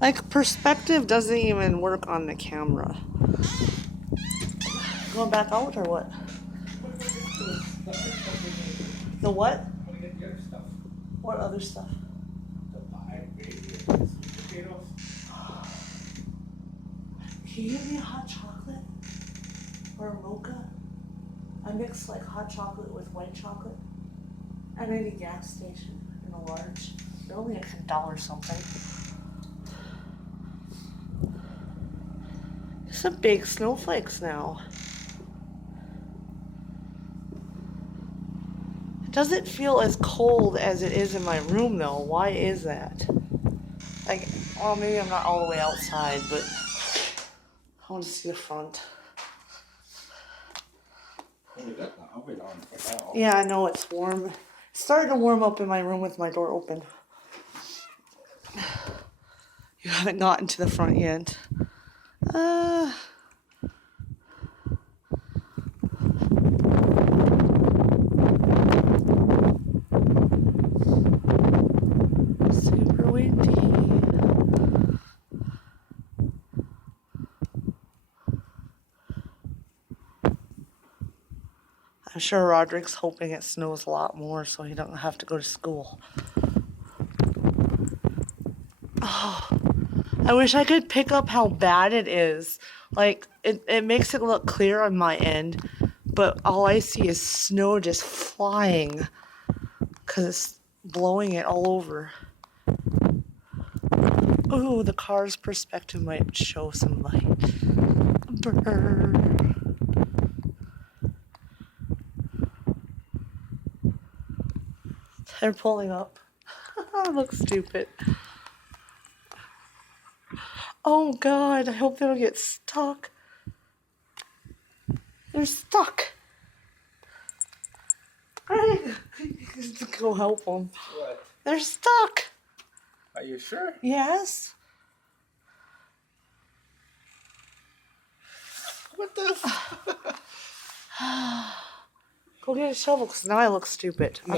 Like, perspective doesn't even work on the camera. Going back out or what? The what? I'm gonna get the other stuff. What other stuff? The pie, gravy, and sweet potatoes. Can you give me a hot chocolate? Or a mocha? I mix like hot chocolate with white chocolate. At any gas station in a large. They're only $1 something. Some big snowflakes now. It doesn't feel as cold as it is in my room though. Why is that? Like, well, maybe I'm not all the way outside, but I want to see the front. Oh, we got the oven on for now. Yeah, I know it's warm. It's starting to warm up in my room with my door open. You haven't gotten to the front yet. Super windy. I'm sure Roderick's hoping it snows a lot more so he doesn't have to go to school. Oh, I wish I could pick up how bad it is. Like, it makes it look clear on my end, but all I see is snow just flying because it's blowing it all over. Ooh, the car's perspective might show some light. Brr. They're pulling up. I look stupid. Oh God, I hope they don't get stuck. They're stuck. Greg, go help them. What? They're stuck. Are you sure? Yes. What the? Go get a shovel because now I look stupid. No.